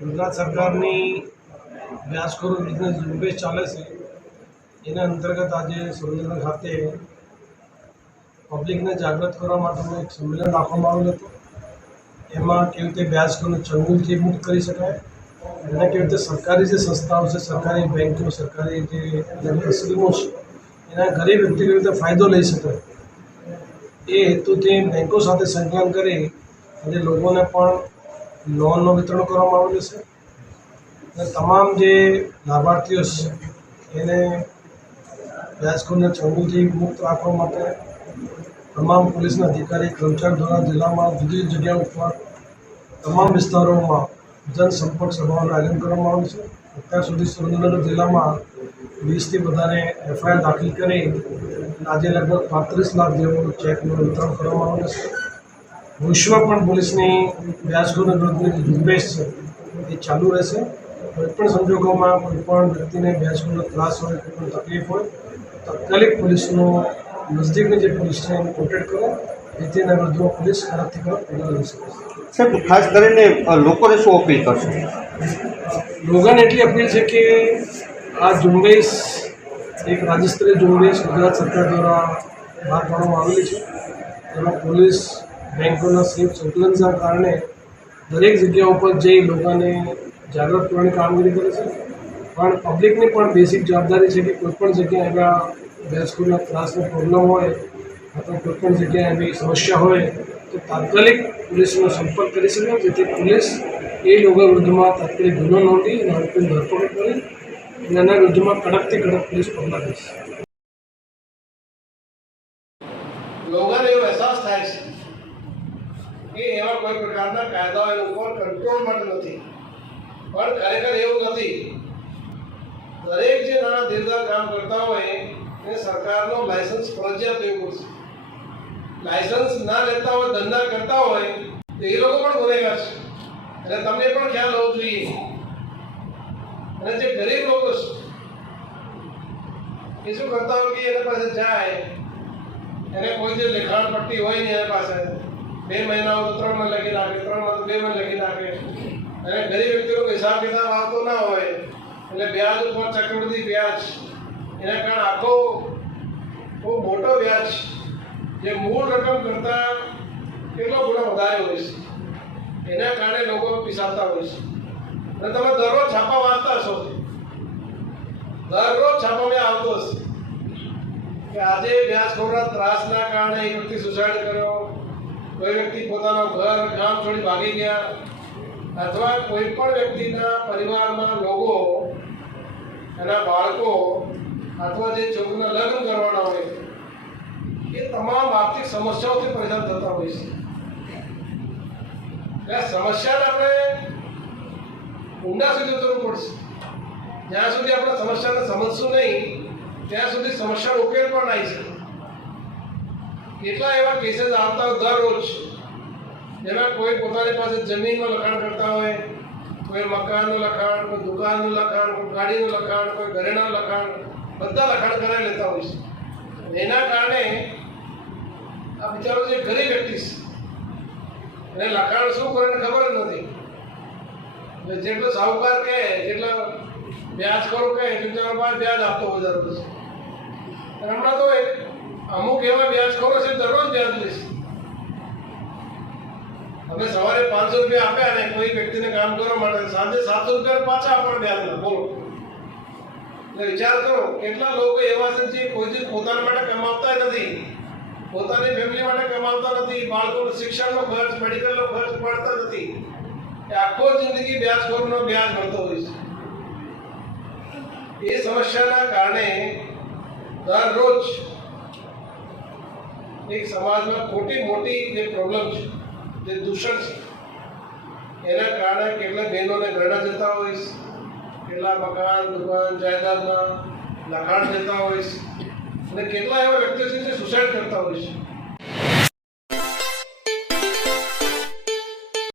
ગુજરાત સરકારની વ્યાસખોરો બિઝનેસ ઝુંબેશ ચાલે છે, એના અંતર્ગત આજે સુરેન્દ્રનગર ખાતે પબ્લિકને જાગૃત કરવા માટેનું એક સંમેલન રાખવામાં આવેલું હતું. એમાં કેવી રીતે વ્યાજખોરને ચંગુલથી મુક્ત કરી શકાય અને કેવી રીતે સરકારી જે સંસ્થાઓ છે, સરકારી બેંકો, સરકારી જે સ્કીમો છે, એના ગરીબ વ્યક્તિ કેવી રીતે ફાયદો લઈ શકાય? એ હેતુથી બેંકો સાથે સંકલન કરી અને લોકોને પણ લોનનું વિતરણ કરવામાં આવેલું છે. અને તમામ જે લાભાર્થીઓ છે, એને વ્યાજખોરને ચંગુલથી મુક્ત રાખવા માટે તમામ પોલીસના અધિકારી, કર્મચારી દ્વારા જિલ્લામાં જુદી જુદી જગ્યાઓ ઉપર તમામ વિસ્તારોમાં જનસંપર્ક સભાઓનું આયોજન કરવામાં આવ્યું છે. અત્યાર સુધી સુરેન્દ્રનગર જિલ્લામાં વીસથી વધારે એફઆઈઆર દાખલ કરી આજે લગભગ પાંત્રીસ લાખ જેવું ચેકનું વિતરણ કરવામાં આવ્યું છે. ભવિષ્યમાં પણ પોલીસની વ્યાજખોરના વિરુદ્ધની જે ઝુંબેશ છે. એ ચાલુ રહેશે. કોઈપણ સંજોગોમાં કોઈપણ વ્યક્તિને વ્યાજખોરનો ત્રાસ હોય કોઈપણ તકલીફ હોય તાત્કાલિક પોલીસનો નજદીકની જે પોલીસ છે એને કોન્ટેક્ટ કરો. જેથી એના વિરુદ્ધમાં પોલીસ કડકથી કડક પગલાં લઈ શકે સાહેબ ખાસ કરીને લોકોને શું અપીલ કરશો? લોકોને એટલી અપીલ છે કે આ ઝુંબેશ એક રાજ્યસ્તરીય ઝુંબેશ ગુજરાત સરકાર દ્વારા બહાર પાડવામાં આવેલી છે. એમાં પોલીસ બેંકોના સેફ સંકલનના કારણે દરેક જગ્યા ઉપર જઈ લોકોને જાગૃત કરવાની કામગીરી કરે છે. પણ પબ્લિકની પણ બેસિક જવાબદારી છે કે કોઈપણ જગ્યાએ એવા વ્યાજખોરના ત્રાસનો પ્રોબ્લેમ હોય અથવા કોઈપણ જગ્યાએ એવી સમસ્યા હોય તો તાત્કાલિક પોલીસનો સંપર્ક કરી શકે, જેથી પોલીસ એ લોકો વિરુદ્ધમાં તાત્કાલિક ગુનો નોંધી અને આરોપીની ધરપકડ કરી અને એના વિરુદ્ધમાં કડકથી કડક પોલીસ પગલાં લેશે. લોકોને એવો અહેસાસ થાય છે કે એવા કોઈ પ્રકારના કાયદાઓ એના ઉપર કંટ્રોલ માટે નથી. પણ ખરેખર એવું નથી. દરેક જે નાના ધીરદાર કામ કરતા હોય, એ સરકારનો લાયસન્સ ફરજિયાત લેવું પડશે. લાયસન્સ ના લેતા હોય, ધંધા કરતા હોય, તો એ લોકો પણ ગુનેગાર છે. અને તમને પણ ખ્યાલ હોવો જોઈએ. અને જે ગરીબ લોકો છે, એ શું કરતા હોય કે એના પાસે જાય, એને કોઈ જે લેખાણ પટ્ટી હોય ને એના પાસે બે મહિનાઓ તો ત્રણમાં લખી નાખે, ત્રણમાં તો બે માં લખી નાખે. અને ગરીબ વ્યક્તિનો હિસાબ કિતાબ આવતો ના હોય, એટલે વ્યાજ ઉપર ચક્રવૃદ્ધિ વ્યાજ. એના કારણે આખો બહુ મોટો વ્યાજ જે મૂળ રકમ કરતાં કેટલો ગુણો વધારે હોય છે. એના કારણે લોકો પીસાતા હોય છે. અને તમે દરરોજ છાપા વાંચતા હશો. દરરોજ છાપામાં આવતો હશે. કે આજે વ્યાજખોરના ત્રાસના કારણે એક વ્યક્તિ સુસાઇડ કર્યો કોઈ વ્યક્તિ પોતાનો ઘર, ગામ છોડી ભાગી ગયા અથવા કોઈ પણ વ્યક્તિના પરિવારમાં લોકો એના બાળકો અથવા જે છોકરીના લગ્ન કરવાના હોય, એ તમામ આર્થિક સમસ્યાઓથી પરેશાન થતા હોય છે. એટલે સમસ્યાને આપણે ઊંડા સુધી ઉતરવું પડશે. જ્યાં સુધી આપણે સમસ્યાને સમજશું નહીં, ત્યાં સુધી સમસ્યાનો ઉકેલ પણ આવી છે કેટલા એવા કેસીસ આવતા હોય દરરોજ? જેમાં કોઈ પોતાની પાસે જમીનનું લખાણ કરતા હોય, કોઈ મકાનનું લખાણ, કોઈ દુકાનનું લખાણ, કોઈ ગાડીનું લખાણ, કોઈ ઘરેણાનું લખાણ, બધા લખાણ કરાવી લેતા હોય છે. એના કારણે આ બિચારો જે ગરીબ વ્યક્તિ છે, એને લખાણ શું કરે ખબર જ નથી. જેટલો સાહુકાર કહે, જેટલા વ્યાજ કરો કહે એટલું પાસે વ્યાજ આપતો વધારે પછી હમણાં તો એક અમુક એવા વ્યાજખોરો છે, દરરોજ વ્યાજ છે. અમે સવારે પાંચસો રૂપિયા આપ્યા ને કોઈ વ્યક્તિને કામ કરવા માટે, સાંજે સાતસો રૂપિયા પાછા આપણને વ્યાજ લે બોલો. એટલે વિચાર કરો, કેટલા લોકો એવા છે જે કોઈ પોતાના માટે કમાવતા નથી, પોતાની ફેમિલી માટે કમાવતા નથી, બાળકોનું શિક્ષણનો ખર્ચ મેડિકલનો ખર્ચ પડતા નથી. એ આખો જિંદગી વ્યાજખોરનો વ્યાજ ભરતો હોય છે. એ સમસ્યાના કારણે દરરોજ એક સમાજમાં ખોટી મોટી જે પ્રોબ્લેમ છે, જે દૂષણ છે, એના કારણે કેટલા બહેનોને ઘરડા જતા હોઈશ કેટલા મકાન, દુકાન, જાયદાદમાં લખાણ જતા હોઈશ અને કેટલા એવા વ્યક્તિઓ છે જે સુસાઇડ કરતા હોય છે.